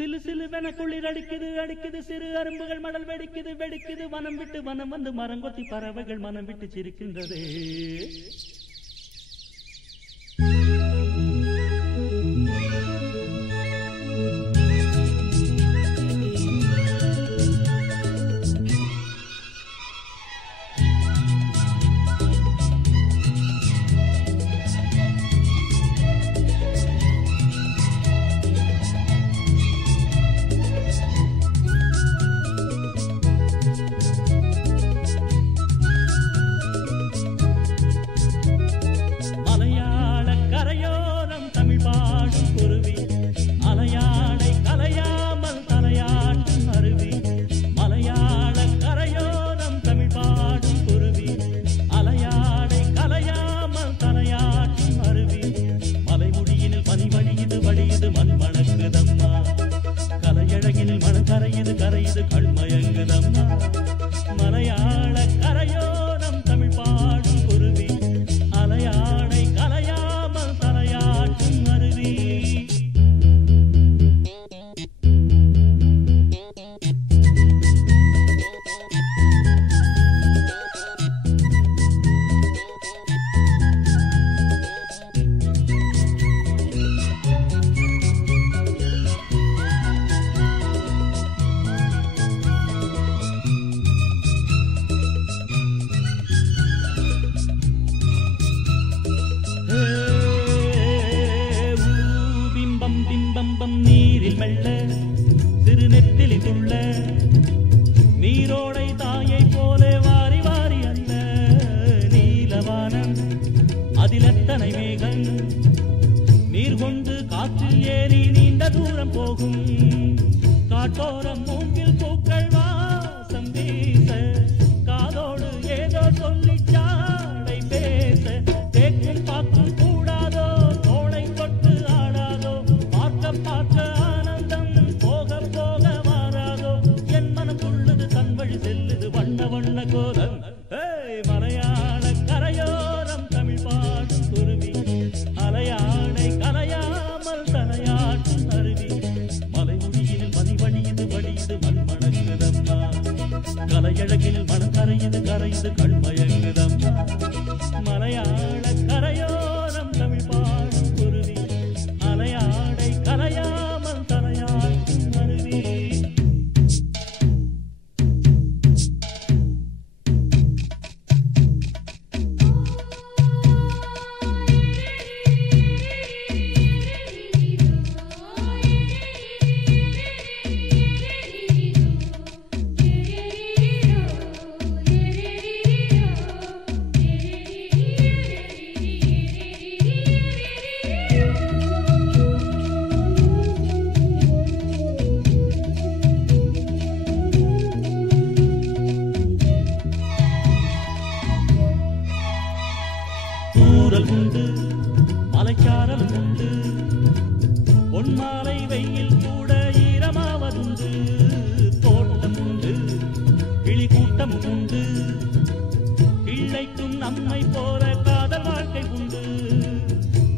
சிலு சிலுவென குளிர் அடிக்குது அடிக்குது சிறு அரும்புகள் மடல் வெடிக்குது வெடிக்குது வனம் விட்டு வனம் வந்து மரங்கொத்தி பறவைகள் மனம் விட்டு சிரிக்கின்றதே. கரையுது கரையுது கண்மயங்குதம்மா மலையாள கரையோரம் தமிழ் பாடும் குருவி அலையாடை கலையாமல் தலையாட்டும் அருவி. நீரில் மெல்ல திருநெத்திலி துள்ள நீரோடை தாயை போல வாரி வாரி அல்ல நீலவானம் அதில் எத்தனை மேகம் நீர் கொண்டு காற்றில் ஏறி நீண்ட தூரம் போகும் காட்டோரம் மூங்கில் பூக்கள் வாசம் வீச காதோடு ஏதோ சொல்லி சாடை பேச தேக்கும் பாக்கும் கூடாதோ தோளை தொட்டு ஆடாதோ பார்க்க பார்க்க ஆனந்தம் போக போக மாறாதோ என் மனம் துள்ளுது தன் வழி செல்லுது வண்ண வண்ண கோலம். மலையாள கரையோரம் தமிழ் பாடும் குருவி அலையாடை கலையாமல் தலையாட்டும் அருவி மலைமுடியில் மதி வழியுது வழியுது மண் மணங்குதம்மா கலையழகில் மனம் கரையுது கரையுது கண்மயங்குதம்மா மலையாள கரையோரம் தமிழ் பாடும் குருவி அலையாடை கலையாமல் தலையாட்டும் அருவி. உண்டு மலைக்காரல் உண்டு பொன்மாலை வெயில் கூட ஈரமாவதுண்டு தோட்டம் உண்டு கிளி கூட்டம் உண்டு கிள்ளைக்கும் நம்மை போல காதல் வாழ்க்கை உண்டு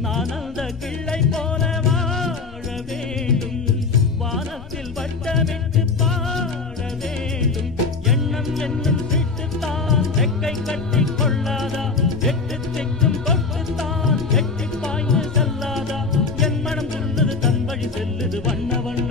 நான் அந்த கிள்ளை போல வாழ வேண்டும் வானத்தில் வட்டமிட்டு பாட வேண்டும் எண்ணம் என்னும் சீட்டுத்தான் ரெக்கை கட்டி கொள்ளாதா எட்டு திக்கும் கொட்டுத்தான் எட்டி பாய்ந்து செல்லாதா என் மனம் துள்ளுது தன் வழி செல்லுது வண்ணவன்